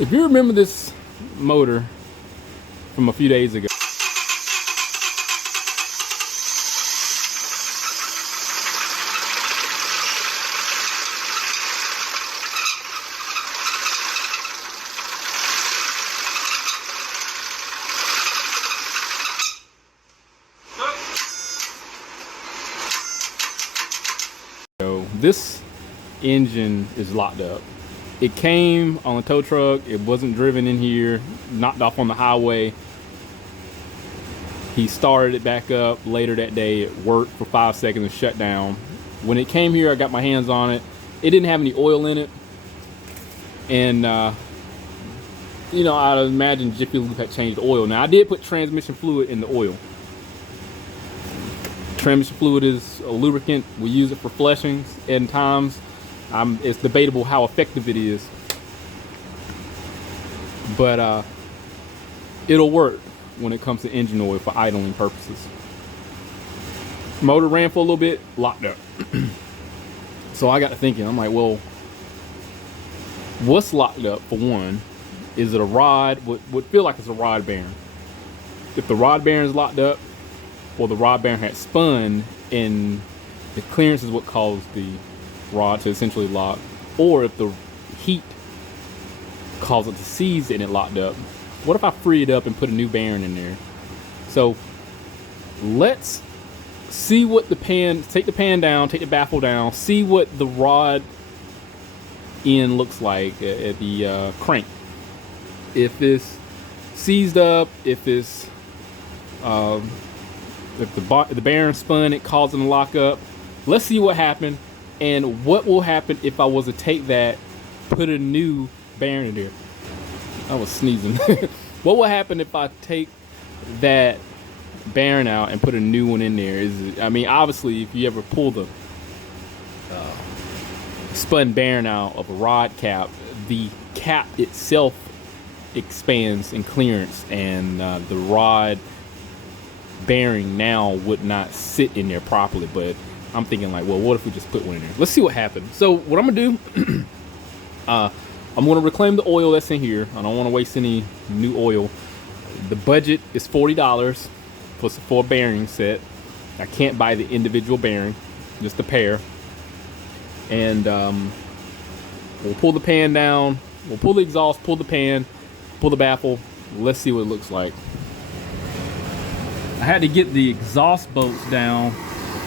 If you remember this motor from a few days ago, this engine is locked up. It came on a tow truck. It wasn't driven in here, knocked off on the highway. He started it back up later that day. It worked for 5 seconds and shut down. When it came here, I got my hands on it. It didn't have any oil in it. And, you know, I'd imagine Jiffy Lube had changed the oil. Now, I did put transmission fluid in the oil. Transmission fluid is a lubricant. We use it for fleshings and times. It's debatable how effective it is, but it'll work when it comes to engine oil for idling purposes. Motor ran for a little bit, locked up. So I got to thinking, I'm like, well, what's locked up for one? Is it a rod? Would feel like it's a rod bearing. If the rod bearing is locked up, or the rod bearing had spun and the clearance is what caused the rod to essentially lock, or if the heat caused it to seize and it locked up. What if I free it up and put a new bearing in there? So let's see what the pan, take the pan down, take the baffle down, see what the rod end looks like at the crank. If it's seized up, if it's if the bearing spun, it causing a lock up. Let's see what happened, and what will happen if I was to take that, put a new bearing in there. I was sneezing. What will happen if I take that bearing out and put a new one in there? I mean, obviously, if you ever pull the spun bearing out of a rod cap, the cap itself expands in clearance, and the rod bearing now would not sit in there properly. But I'm thinking like, well, what if we just put one in there? Let's see what happens. So what I'm gonna do, I'm gonna reclaim the oil that's in here. I don't want to waste any new oil. The budget is $40 for a bearing set. I can't buy the individual bearing, just the pair. And we'll pull the pan down, we'll pull the exhaust, pull the pan, pull the baffle. Let's see what it looks like. I had to get the exhaust bolts down,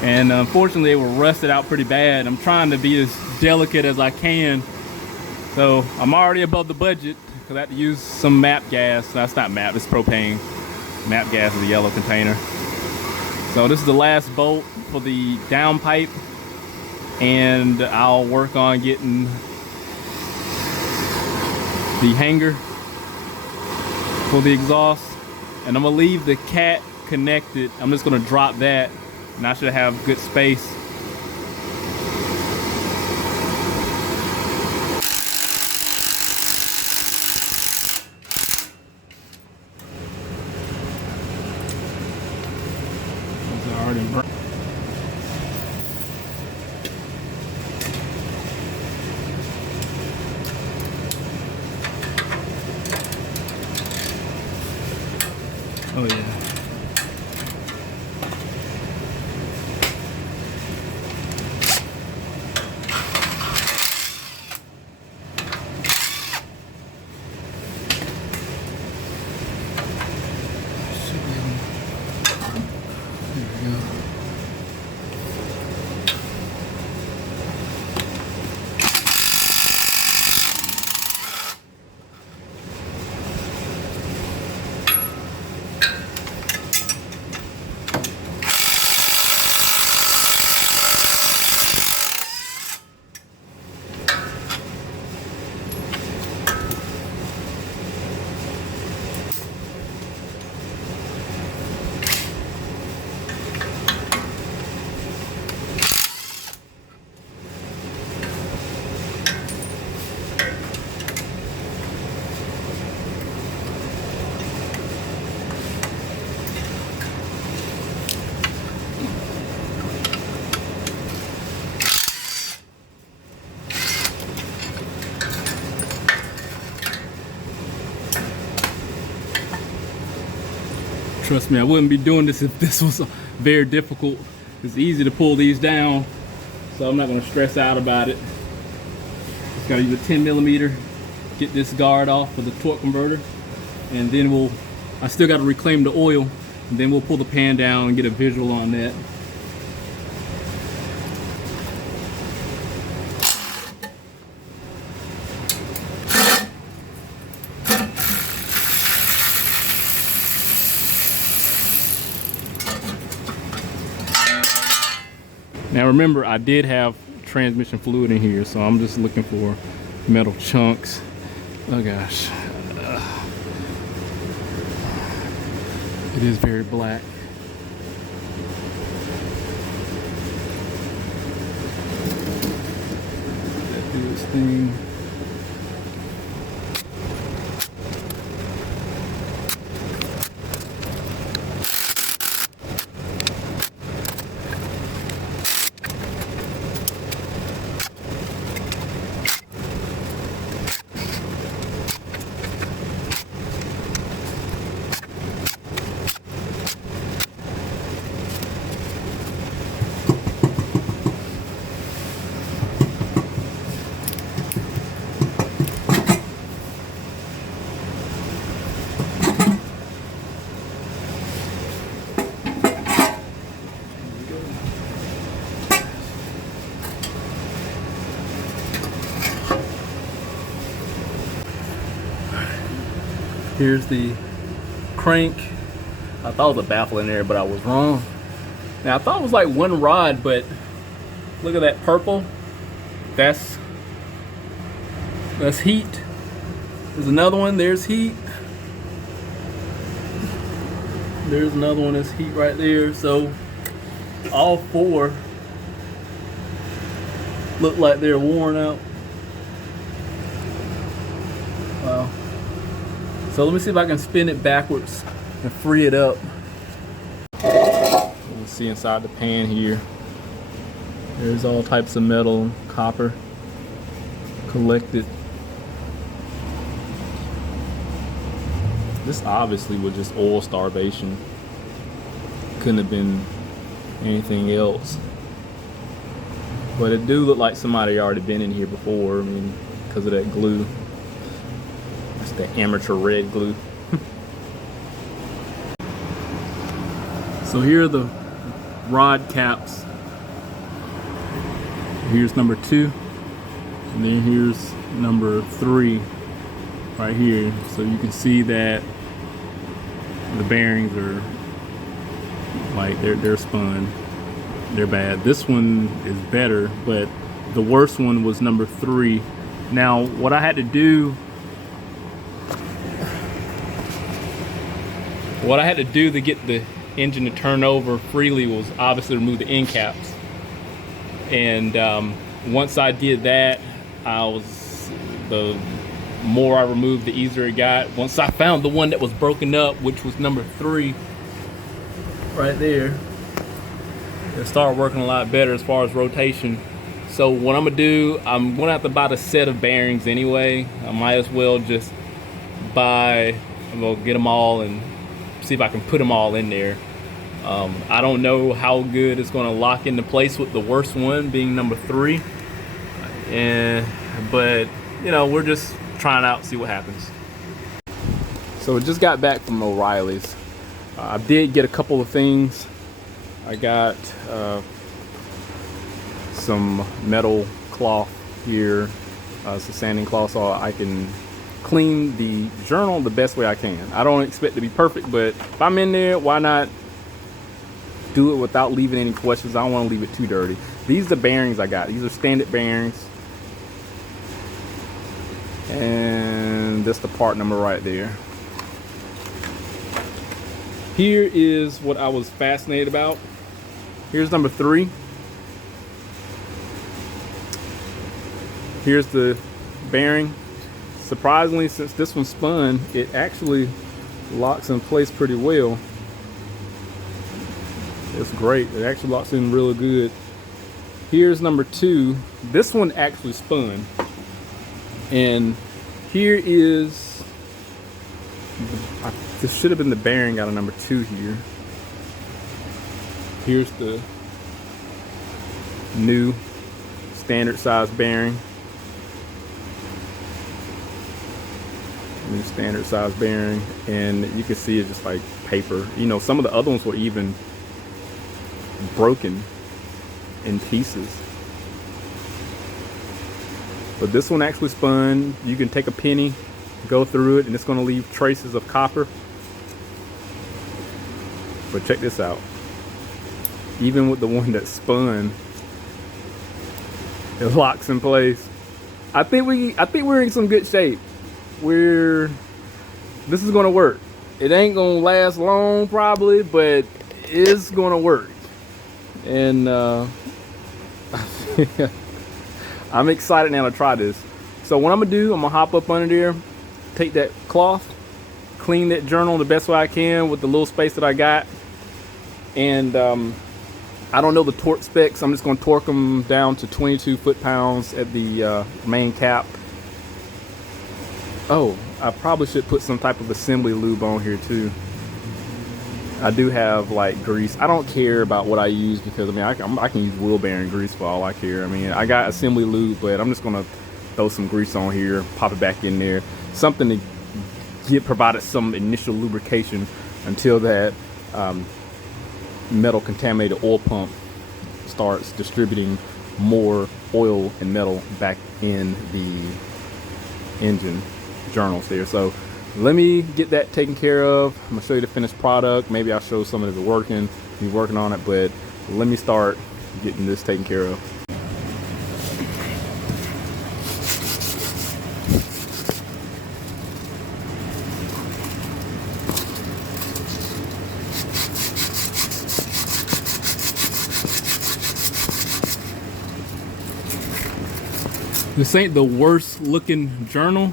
and unfortunately they were rusted out pretty bad. I'm trying to be as delicate as I can. So I'm already above the budget because I had to use some MAP gas. That's not MAP, it's propane. MAP gas is a yellow container. So this is the last bolt for the down pipe, and I'll work on getting the hanger for the exhaust, and I'm gonna leave the cat connected. I'm just gonna drop that, and I should have good space. It's already burnt. Oh yeah. Trust me, I wouldn't be doing this if this was very difficult. It's easy to pull these down, so I'm not going to stress out about it. Just got to use a 10mm, get this guard off for the torque converter, and then I still got to reclaim the oil, and then we'll pull the pan down and get a visual on that. Now remember, I did have transmission fluid in here, so I'm just looking for metal chunks. Oh gosh. It is very black. That do its thing. Here's the crank. I thought it was a baffle in there, but I was wrong. Now I thought it was like one rod, but look at that purple. That's heat. There's another one, there's heat. There's another one that's heat right there. So all four look like they're worn out. Wow. So let me see if I can spin it backwards and free it up. You can see inside the pan here, there's all types of metal, copper collected. This obviously was just oil starvation. Couldn't have been anything else. But it do look like somebody already been in here before, I mean, because of that glue. The amateur red glue. So here are the rod caps. Here's number 2, and then here's number 3 right here. So you can see that the bearings are like they're spun. They're bad. This one is better, but the worst one was number 3. Now what I had to do to get the engine to turn over freely was obviously remove the end caps. And once I did that, the more I removed, the easier it got. Once I found the one that was broken up, which was number 3, right there, it started working a lot better as far as rotation. So what I'm gonna do, I'm gonna have to buy the set of bearings anyway. I might as well just get them all and see if I can put them all in there. I don't know how good it's going to lock into place with the worst one being number 3, but you know, we're just trying out, see what happens. So I just got back from O'Reilly's. I did get a couple of things. I got some metal cloth here, some sanding cloth, so I can clean the journal the best way I can. I don't expect to be perfect, but if I'm in there, why not do it without leaving any questions? I don't want to leave it too dirty. These are the bearings I got. These are standard bearings, and that's the part number right there. Here is what I was fascinated about. Here's number 3. Here's the bearing. Surprisingly, since this one spun, it actually locks in place pretty well. It's great. It actually locks in really good. Here's number 2. This one actually spun. And here is This should have been the bearing out of number 2 here. Here's the new standard size bearing. New standard size bearing, and you can see it's just like paper. You know, some of the other ones were even broken in pieces, but this one actually spun. You can take a penny, go through it, and it's going to leave traces of copper. But check this out. Even with the one that spun, it locks in place. I think we're in some good shape. This is gonna work. It ain't gonna last long probably, but it's gonna work. And I'm excited now to try this. So what I'm gonna do, I'm gonna hop up under there, take that cloth, clean that journal the best way I can with the little space that I got. And I don't know the torque specs. I'm just gonna torque them down to 22 foot-pounds at the main cap. Oh, I probably should put some type of assembly lube on here too. I do have like grease. I don't care about what I use because I mean I can use wheel bearing grease for all I care. I mean I got assembly lube, but I'm just gonna throw some grease on here, pop it back in there, something to provided some initial lubrication until that metal contaminated oil pump starts distributing more oil and metal back in the engine journals there. So let me get that taken care of. I'm gonna show you the finished product. Maybe I'll show some of it working, be working on it, but let me start getting this taken care of. This ain't the worst looking journal.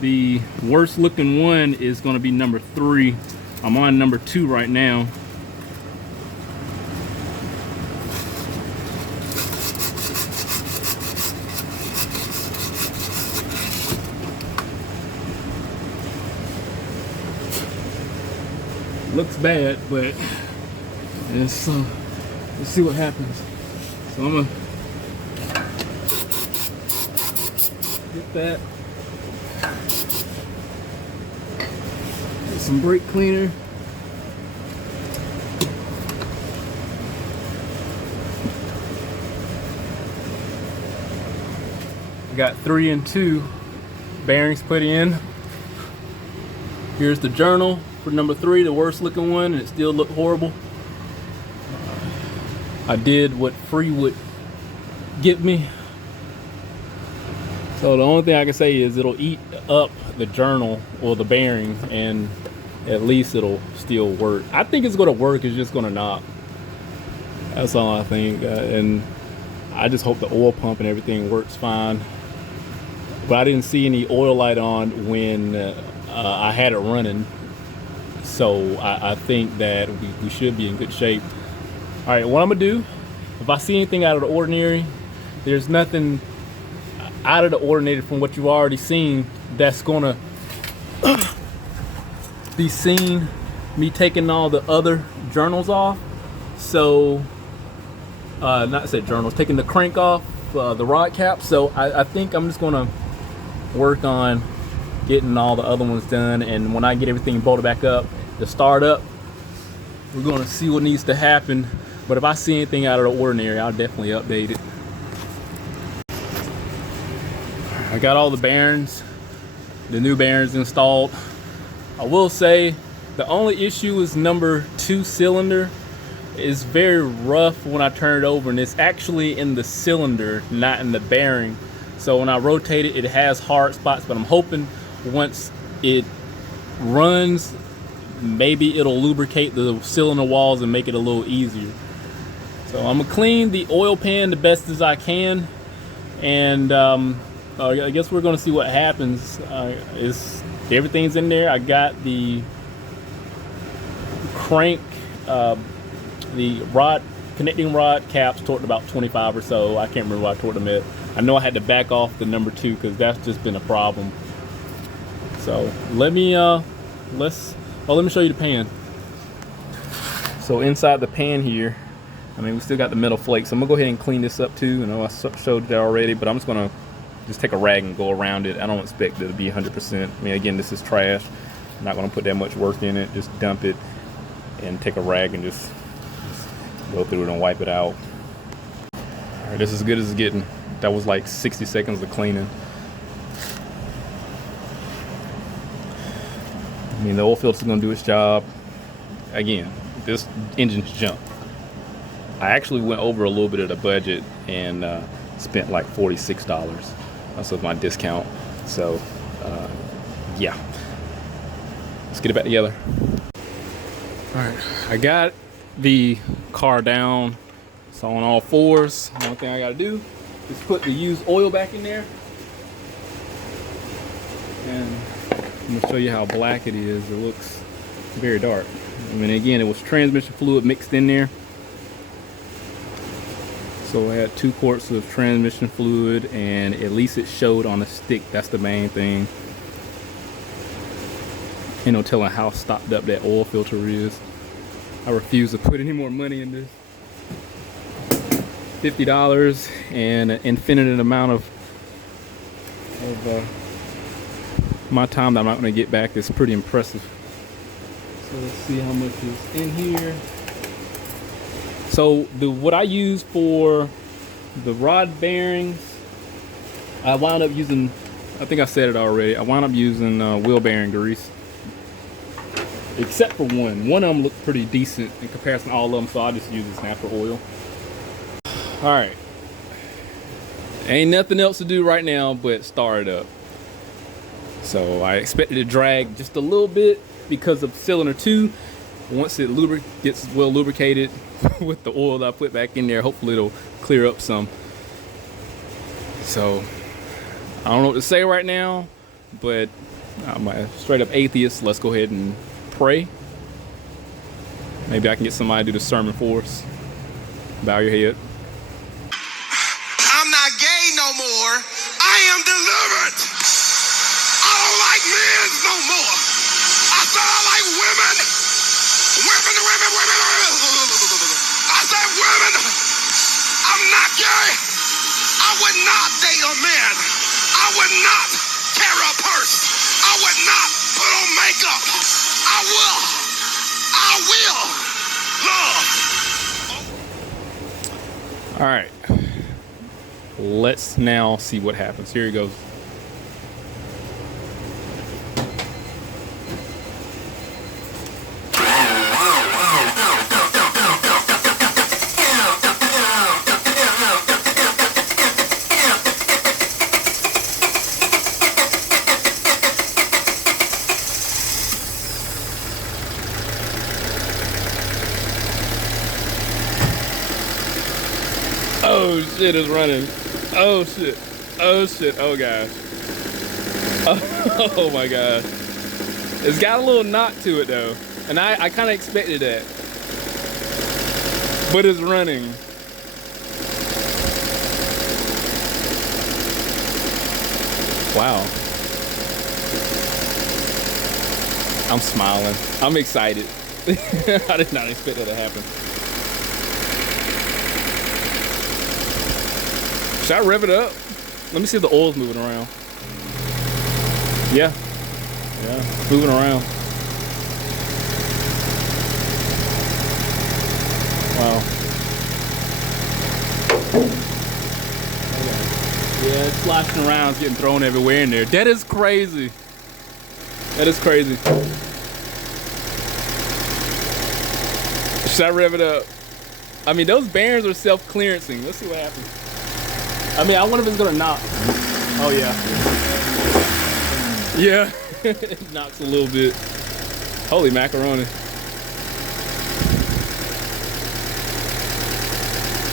The worst looking one is going to be number 3. I'm on number 2 right now. Looks bad, but let's see what happens. So I'm gonna get that. Get some brake cleaner. I got 3 and 2 bearings put in. Here's the journal for number 3, the worst looking one, and it still looked horrible. I did what free would get me. So the only thing I can say is it'll eat up the journal or the bearing, and at least it'll still work. I think it's gonna work, it's just gonna not. That's all I think. And I just hope the oil pump and everything works fine. But I didn't see any oil light on when I had it running. So I think that we should be in good shape. All right, what I'm gonna do, if I see anything out of the ordinary, there's nothing out of the ordinary from what you've already seen that's gonna be seen me taking all the other journals off. So, not said journals, taking the crank off, the rod cap. So I think I'm just gonna work on getting all the other ones done, and when I get everything bolted back up to start up, we're gonna see what needs to happen. But if I see anything out of the ordinary, I'll definitely update it. I got all the bearings, the new bearings installed. I will say the only issue is number 2 cylinder is very rough when I turn it over, and it's actually in the cylinder, not in the bearing. So when I rotate it, it has hard spots, but I'm hoping once it runs, maybe it'll lubricate the cylinder walls and make it a little easier. So I'm gonna clean the oil pan the best as I can, and I guess we're gonna see what happens. Everything's in there. I got the crank, the rod, connecting rod caps torqued about 25 or so. I can't remember what I torqued them at. I know I had to back off the number 2 because that's just been a problem. So let me let me show you the pan. So inside the pan here, I mean, we still got the metal flakes. I'm gonna go ahead and clean this up too. I know I showed that already, but I'm just gonna take a rag and go around it. I don't expect it to be 100%. I mean, again, this is trash. I'm not gonna put that much work in it. Just dump it and take a rag and just go through it and wipe it out. All right, this is as good as it's getting. That was like 60 seconds of cleaning. I mean, the oil filter's gonna do its job. Again, this engine's junk. I actually went over a little bit of the budget and spent like $46. That's with my discount. So, yeah. Let's get it back together. All right, I got the car down. It's on all fours. The only thing I gotta do is put the used oil back in there. And I'm gonna show you how black it is. It looks very dark. I mean, again, it was transmission fluid mixed in there. So I had 2 quarts of transmission fluid, and at least it showed on the stick. That's the main thing. You know, telling how stopped up that oil filter is. I refuse to put any more money in this. $50 and an infinite amount of my time that I'm not going to get back is pretty impressive. So let's see how much is in here. So what I use for the rod bearings, I wound up using, I think I said it already, I wound up using wheel bearing grease. Except for one. One of them looked pretty decent in comparison to all of them, so I just use this natural oil. All right. Ain't nothing else to do right now but start it up. So I expected to drag just a little bit because of cylinder 2. Once it gets well lubricated with the oil that I put back in there, hopefully it'll clear up some. So I don't know what to say right now, but I'm a straight up atheist. Let's go ahead and pray. Maybe I can get somebody to do the sermon for us. Bow your head. I'm not gay no more. I am delivered. I don't like men no more. I said I like women. Women. I said women. I'm not gay. I would not date a man. I would not carry a purse. I would not put on makeup. I will love. All right. Let's now see what happens. Here he goes. Oh shit, it's running. Oh shit. Oh shit. Oh gosh. Oh my god. It's got a little knot to it though. And I kind of expected that. But it's running. Wow. I'm smiling. I'm excited. I did not expect that to happen. Should I rev it up? Let me see if the oil's moving around. Yeah. Yeah, it's moving around. Wow. Yeah, it's sloshing around, it's getting thrown everywhere in there. That is crazy. That is crazy. Should I rev it up? I mean, those bearings are self-clearancing. Let's see what happens. I mean, I wonder if it's gonna knock. Oh yeah. Yeah, it knocks a little bit. Holy macaroni.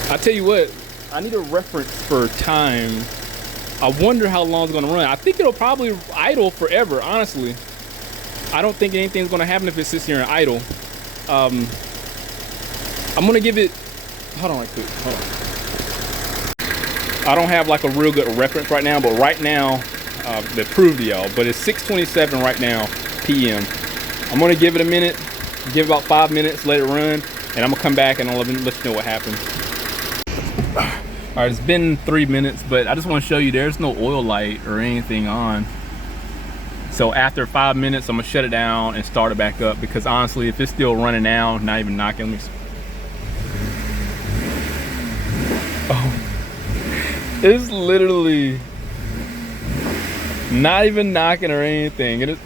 I tell you what, I need a reference for time. I wonder how long it's gonna run. I think it'll probably idle forever, honestly. I don't think anything's gonna happen if it sits here and idle. I'm gonna give it, hold on right quick, hold on. I don't have like a real good reference right now, but right now, that proved to y'all, but it's 6:27 right now, PM. I'm gonna give it a minute, give about 5 minutes, let it run, and I'm gonna come back and I'll let you know what happens. All right, it's been 3 minutes, but I just want to show you there's no oil light or anything on. So after 5 minutes, I'm gonna shut it down and start it back up, because honestly, if it's still running now, not even knocking, oh, it's literally not even knocking or anything.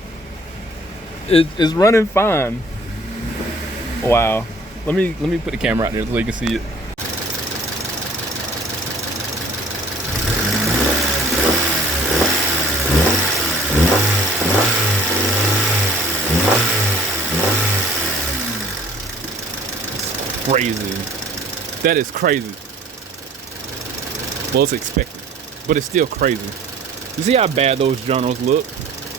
It's running fine. Wow. Let me put the camera out there so you can see it. It's crazy. That is crazy. Well, it's expected, but it's still crazy. You see how bad those journals look?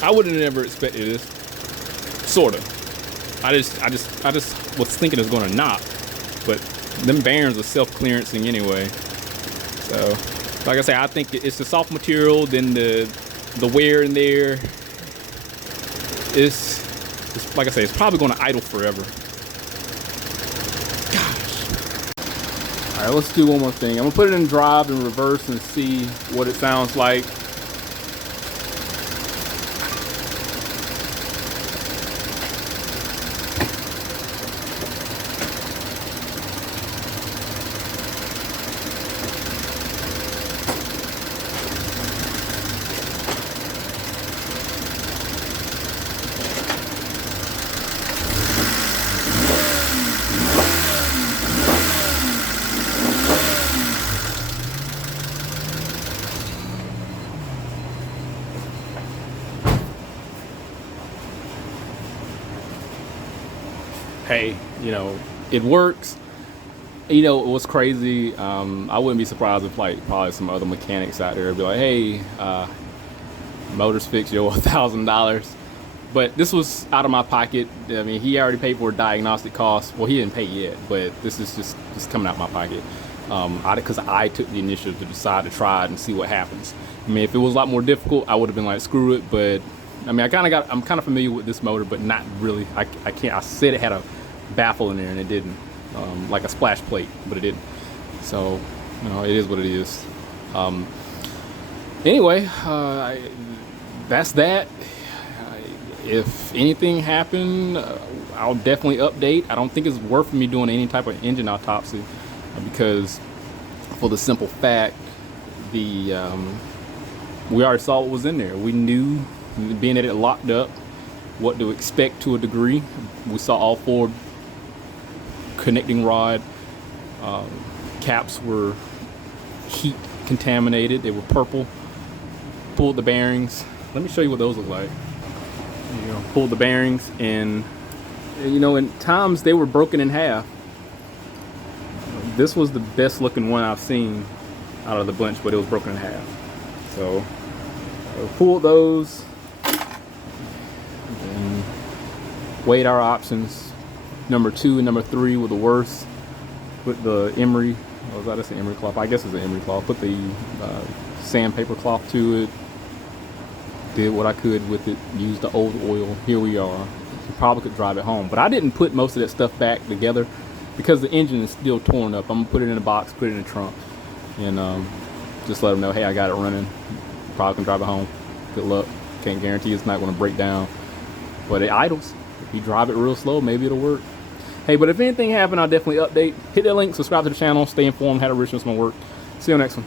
I would have never expected this. Sorta. I just was thinking it's gonna knock, but them bearings are self-clearancing anyway. So, like I say, I think it's the soft material, then the wear in there. It's like I say, it's probably gonna idle forever. Gosh. All right, let's do one more thing. I'm gonna put it in drive and reverse and see what it sounds like. Hey, you know, it works. You know, it was crazy. I wouldn't be surprised if like probably some other mechanics out there would be like, hey, motor's fixed, yo, $1,000. But this was out of my pocket. I mean, he already paid for diagnostic costs. Well, he didn't pay yet, but this is just coming out of my pocket. Because I took the initiative to decide to try it and see what happens. I mean, if it was a lot more difficult, I would have been like, screw it. But I mean, I'm kind of familiar with this motor, but not really. I said it had a baffle in there, and it didn't. Like a splash plate, but it didn't. So, you know, it is what it is. Anyway, that's that. If anything happened, I'll definitely update. I don't think it's worth me doing any type of engine autopsy, because for the simple fact, we already saw what was in there. We knew, being that it locked up, what to expect to a degree. We saw all 4 connecting rod caps were heat contaminated. They were purple. Pulled the bearings. Let me show you what those look like. You know, pulled the bearings, and you know, in times they were broken in half. This was the best looking one I've seen out of the bunch, but it was broken in half. So pulled those and weighed our options. Number 2 and number 3 were the worst. Put the emery, oh, is that an emery cloth? I guess it's an emery cloth. Put the sandpaper cloth to it. Did what I could with it. Used the old oil. Here we are. You probably could drive it home, but I didn't put most of that stuff back together because the engine is still torn up. I'm gonna put it in a box, put it in the trunk, and just let them know, hey, I got it running. Probably can drive it home. Good luck. Can't guarantee it's not gonna break down, but it idles. If you drive it real slow, maybe it'll work. Hey, but if anything happened, I'll definitely update. Hit that link, subscribe to the channel, stay informed how to reach my work. See you next one.